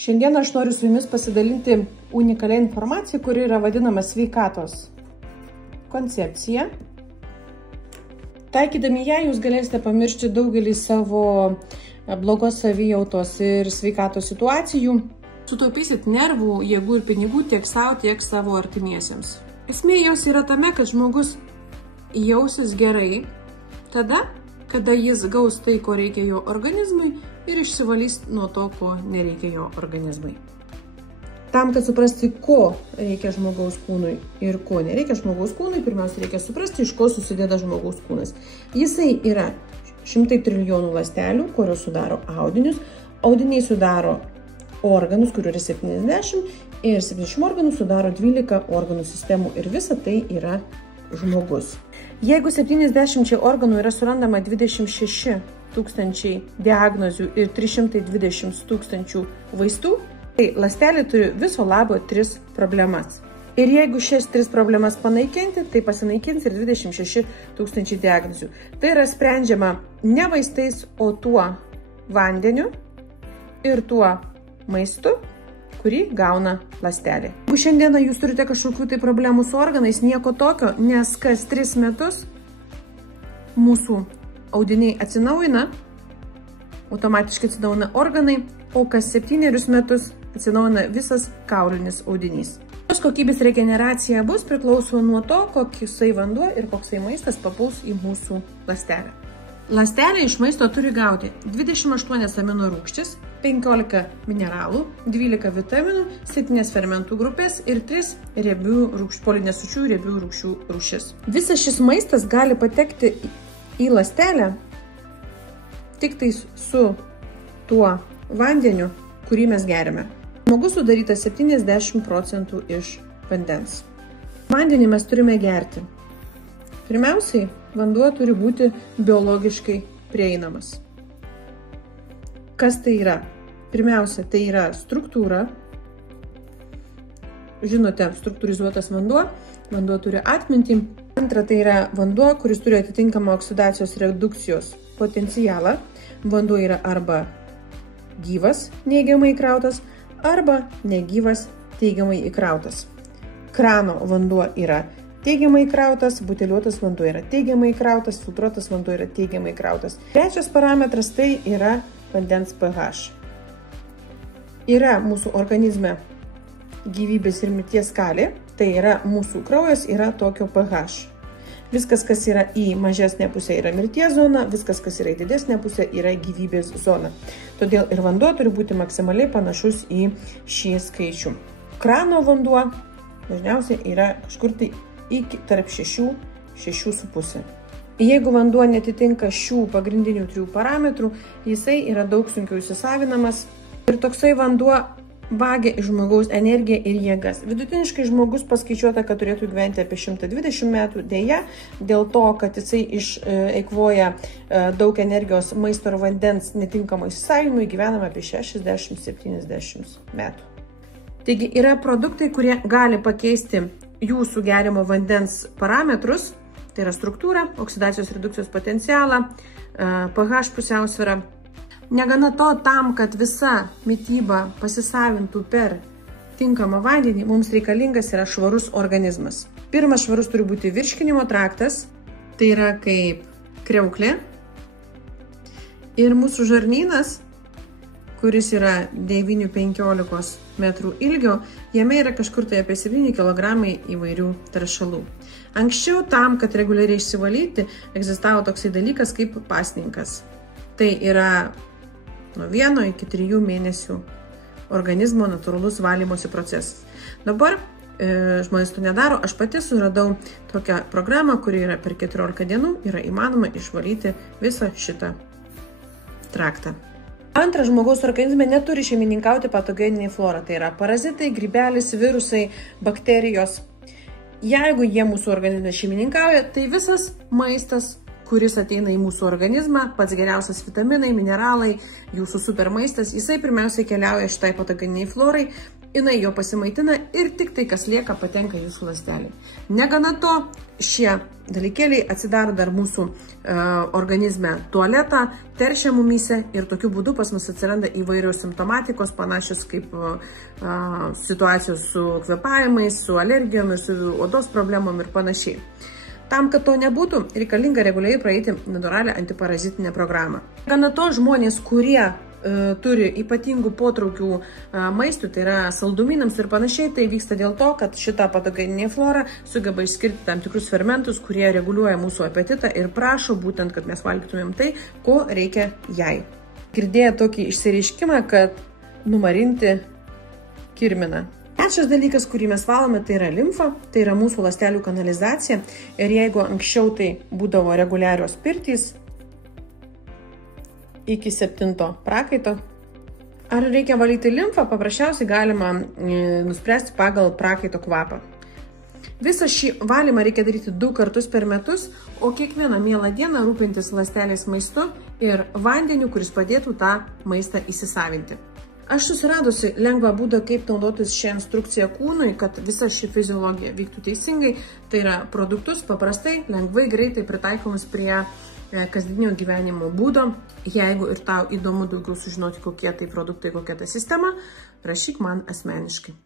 Šiandien aš noriu su jumis pasidalinti unikalią informaciją, kuri yra vadinama sveikatos koncepcija. Taikydami ją, jūs galėsite pamiršti daugelį savo blogos savijautos ir sveikatos situacijų. Sutaupysit nervų, jėgų ir pinigų tiek savo, tiek savo artimiesiems. Esmė jos yra tame, kad žmogus jausis gerai tada, kada jis gaus tai, ko reikia jo organizmui ir išsivalys nuo to, ko nereikia jo organizmui. Tam, kad suprasti, ko reikia žmogaus kūnui ir ko nereikia žmogaus kūnui, pirmiausia reikia suprasti, iš ko susideda žmogaus kūnas. Jisai yra 100 trilijonų ląstelių, kurios sudaro audinius. Audiniai sudaro organus, kurių yra 70, ir 70 organų sudaro 12 organų sistemų ir visa tai yra žmogus. Jeigu 70 organų yra surandama 26 tūkstančiai diagnozių ir 320 tūkstančių vaistų, tai ląstelė turi viso labo 3 problemas. Ir jeigu šias 3 problemas panaikinti, tai pasinaikins ir 26 tūkstančiai diagnozių. Tai yra sprendžiama ne vaistais, o tuo vandeniu ir tuo maistu, kurį gauna ląstelė. Jeigu šiandieną jūs turite kažkokių tai problemų su organais, nieko tokio, nes kas 3 metus mūsų audiniai atsinaujina, automatiškai atsinaujina organai, o kas 7 metus atsinaujina visas kaulinis audinys. Tos kokybės regeneracija bus priklauso nuo to, koksai vanduo ir koksai maistas papuls į mūsų ląstelę. Ląstelė iš maisto turi gauti 28 amino rūgštis, 15 mineralų, 12 vitaminų, 7 fermentų grupės ir 3 polinesočiųjų riebių rūgščių rūšis. Visas šis maistas gali patekti į ląstelę tik tais su tuo vandeniu, kurį mes geriame. Žmogus sudarytas 70% iš vandens. Vandenį mes turime gerti. Pirmiausiai, vanduo turi būti biologiškai prieinamas. Kas tai yra? Pirmiausia, tai yra struktūra. Žinote, struktūrizuotas vanduo. Vanduo turi atmintį. Antra, tai yra vanduo, kuris turi atitinkamą oksidacijos redukcijos potencialą. Vanduo yra arba gyvas, neigiamai įkrautas, arba negyvas, teigiamai įkrautas. Krano vanduo yra teigiamai įkrautas, buteliuotas vanduo yra teigiamai įkrautas, filtruotas vanduo yra teigiamai įkrautas. Trečias parametras tai yra vandens pH. Yra mūsų organizme gyvybės ir mirties skalė, tai yra mūsų kraujas yra tokio pH. Viskas, kas yra į mažesnę pusę, yra mirties zona, viskas, kas yra į didesnę pusę, yra gyvybės zona. Todėl ir vanduo turi būti maksimaliai panašus į šį skaičių. Krano vanduo dažniausiai yra kažkur tai tarp 6–6,5. Jeigu vanduo netitinka šių pagrindinių 3 parametrų, jisai yra daug sunkiau įsisavinamas ir toksai vanduo vagia iš žmogaus energiją ir jėgas. Vidutiniškai žmogus paskaičiuota, kad turėtų gyventi apie 120 metų, dėja, dėl to, kad jisai eikvoja daug energijos maisto ir vandens netinkamai įsisavinimui, gyvename apie 60–70 metų. Taigi yra produktai, kurie gali pakeisti jūsų gerimo vandens parametrus, tai yra struktūra, oksidacijos redukcijos potencialą, pH pusiausvyrą. Negana to, tam, kad visa mityba pasisavintų per tinkamą vandenį, mums reikalingas yra švarus organizmas. Pirmas švarus turi būti virškinimo traktas, tai yra kaip kriauklė. Ir mūsų žarnynas, kuris yra 9–15 metrų ilgio, jame yra kažkur tai apie 7 kg įvairių taršalų. Anksčiau tam, kad reguliariai išsivalyti, egzistavo toksai dalykas kaip pasninkas. Tai yra nuo 1 iki 3 mėnesių organizmo natūralus valymosi procesas. Dabar žmonės to nedaro. Aš pati suradau tokią programą, kuri yra per 14 dienų, yra įmanoma išvalyti visą šitą traktą. Antra, žmogaus organizme neturi šeimininkauti patogeninė flora, tai yra parazitai, grybelis, virusai, bakterijos. Jeigu jie mūsų organizme šeimininkauja, tai visas maistas, kuris ateina į mūsų organizmą, pats geriausias vitaminai, mineralai, jūsų super maistas, jisai pirmiausiai keliauja šitai patogeniniai florai jinai jo pasimaitina ir tik tai, kas lieka, patenka jūsų ląstelį. Negana to, šie dalykėliai atsidaro dar mūsų organizme tualetą, teršia mumyse ir tokiu būdu pas mus atsiranda įvairios simptomatikos, panašios kaip situacijos su kvėpavimais, su alergijomis, su odos problemom ir panašiai. Tam, kad to nebūtų, reikalinga reguliariai praeiti natūralią antiparazitinę programą. Gana to, žmonės, kurie turi ypatingų potraukių maistui, tai yra saldumynams ir panašiai, tai vyksta dėl to, kad šita patogeninė flora sugeba išskirti tam tikrus fermentus, kurie reguliuoja mūsų apetitą ir prašo būtent, kad mes valgytumėm tai, ko reikia jai. Girdėję tokį išsireiškimą, kad numarinti kirminą. Trečias dalykas, kurį mes valome, tai yra limfa, tai yra mūsų ląstelių kanalizacija. Ir jeigu anksčiau tai būdavo reguliarios pirtys iki 7 prakaito, ar reikia valyti limfą, paprasčiausiai galima nuspręsti pagal prakaito kvapą. Visą šį valymą reikia daryti 2 kartus per metus, o kiekvieną mielą dieną rūpintis ląstelės maistu ir vandeniu, kuris padėtų tą maistą įsisavinti. Aš susiradusi lengvą būdą, kaip naudotis šią instrukciją kūnui, kad visa ši fiziologija vyktų teisingai. Tai yra produktus paprastai, lengvai, greitai pritaikomus prie kasdieninio gyvenimo būdo. Jeigu ir tau įdomu daugiau sužinoti, kokie tai produktai, kokia ta sistema, rašyk man asmeniškai.